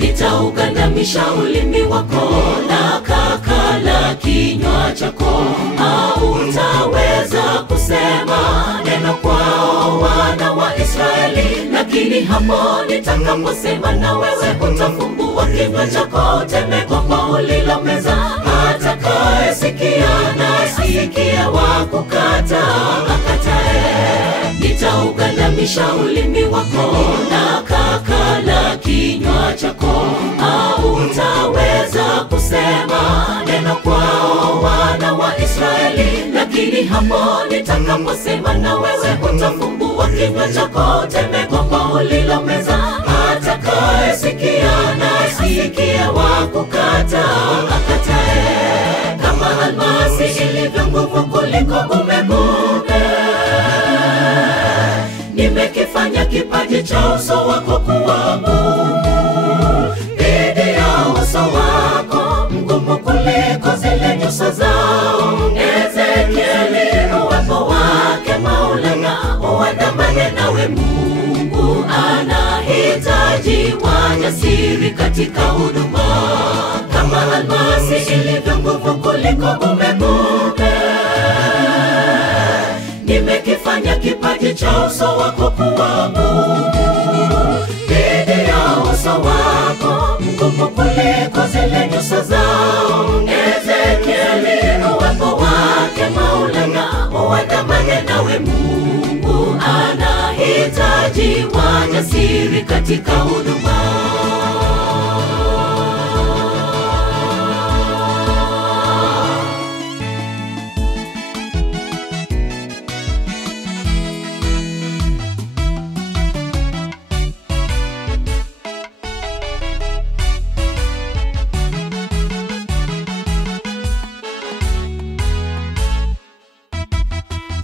nitaugandamisha ulimi wako na kakala kinywa chako. Hautaweza kusema neno kwao wana wa Israeli, lakini hapo nitakaposema na wewe utafumbua kinywa chako, uteme kwa ulilomeza. Atakayesikia na asikie wa kukataa akatae. Nitaugandamisha ulimi wako na kakala kinywa chako. Hautaweza kusema neno kwao wana wa Israeli, lakini hapo nitakaposema na wewe utafumbua kinywa chako, uteme kwa ulilomeza. Atakayesikia na asikie wa kukataa akatae. Kama almasi ilivyo ngumu kuliko umeme, nimekifanya kipaji cha uso wako kuwa ngumu dhidi ya uso wako, mgumu kuliko zile nyuso zao. Ezekieli, uwepo wake Maulana uandamane nawe. Mungu anahitaji wajasiri katika huduma. Kama almasi ilivyo ngumu kuliko umeme, nimekifanya kipaji cha uso wako kuwa ngumu dhidi ya uso wako, mgumu kuliko zile nyuso zao. Ezekieli, uwepo wake Maulana uandamane nawe. Mungu anahitaji wajasiri katika huduma.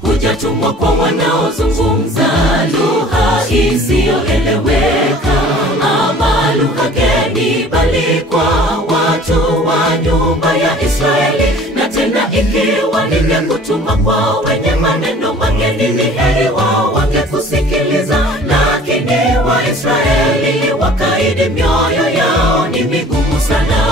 Hujatumwa kwa wanaozungumza lugha isiyoeleweka ama lugha geni, bali kwa watu wa nyumba ya Israeli. Na tena ikiwa ningekutuma kwa wenye maneno mageni, ni heri wao wangekusikiliza. Lakini Waisraeli wakaidi, mioyo yao ni migumu sana.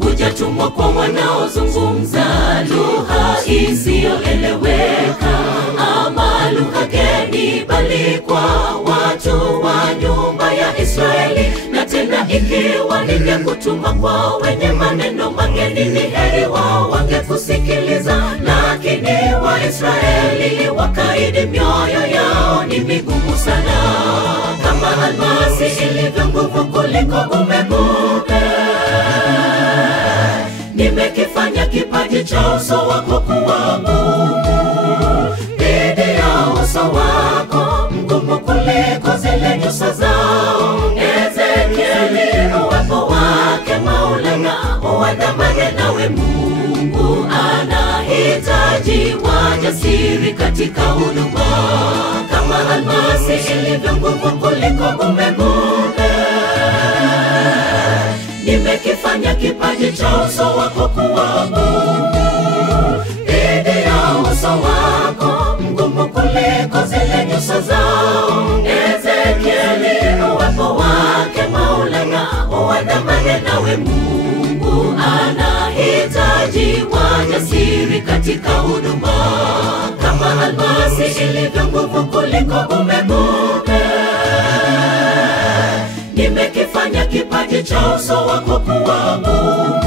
Hujatumwa kwa wanaozungumza lugha isiyoeleweka ama lugha geni, bali kwa watu wa nyumba ya Israeli. Na tena ikiwa ningekutuma kwa wenye maneno mageni, ni heri wao wangekusikiliza. Lakini Waisraeli wakaidi, mioyo yao ni migumu sana. Kama almasi ilivyo ngumu kuliko umeme, nimekifanya kipaji cha uso wako kuwa ngumu dhidi ya uso wako, mgumu kuliko zile nyuso zao. Ezekieli, uwepo wake Maulana uandamane nawe. Mungu anahitaji wajasiri katika huduma. Kama almasi ilivyo ngumu kuliko umeme, nimekifanya kipaji cha uso wako kuwa ngumu dhidi ya uso wako, mgumu kuliko zile nyuso zao. Ezekieli, uwepo wake Maulana uandamane nawe. Mungu anahitaji wajasiri katika huduma. Kama almasi ilivyo ngumu kuliko umeme, nimekifanya kipaji cha uso wako kuwa ngumu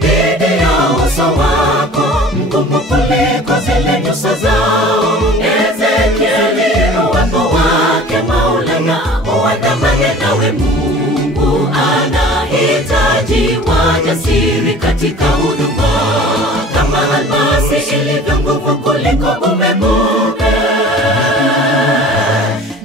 dhidi ya uso wako, mgumu kuliko zile nyuso zao. Ezekieli, uwepo wake Maulana uandamane nawe. Mungu anahitaji wajasiri katika huduma. Kama almasi ilivyo ngumu kuliko umeme,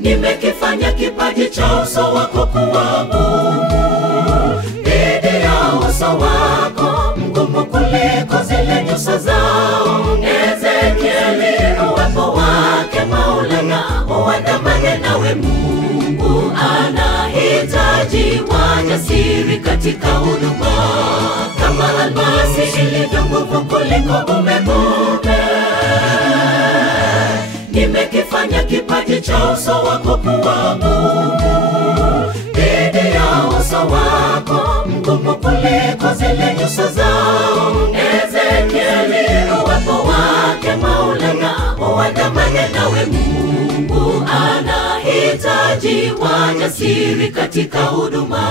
nimekifanya kipaji cha uso wako kuwa ngumu dhidi ya uso wako, mgumu kuliko zile nyuso zao. Ezekieli, uwepo wake Maulana uandamane nawe. Mungu anahitaji wajasiri katika huduma. Kama almasi ilivyo ngumu kuliko umeme, nimekifanya kipaji cha uso wako kuwa ngumu dhidi ya uso uso wako mgumu kuliko zile nyuso zao. Ezekieli, uwepo wake Maulana uandamane nawe. Mungu anahitaji wajasiri katika huduma.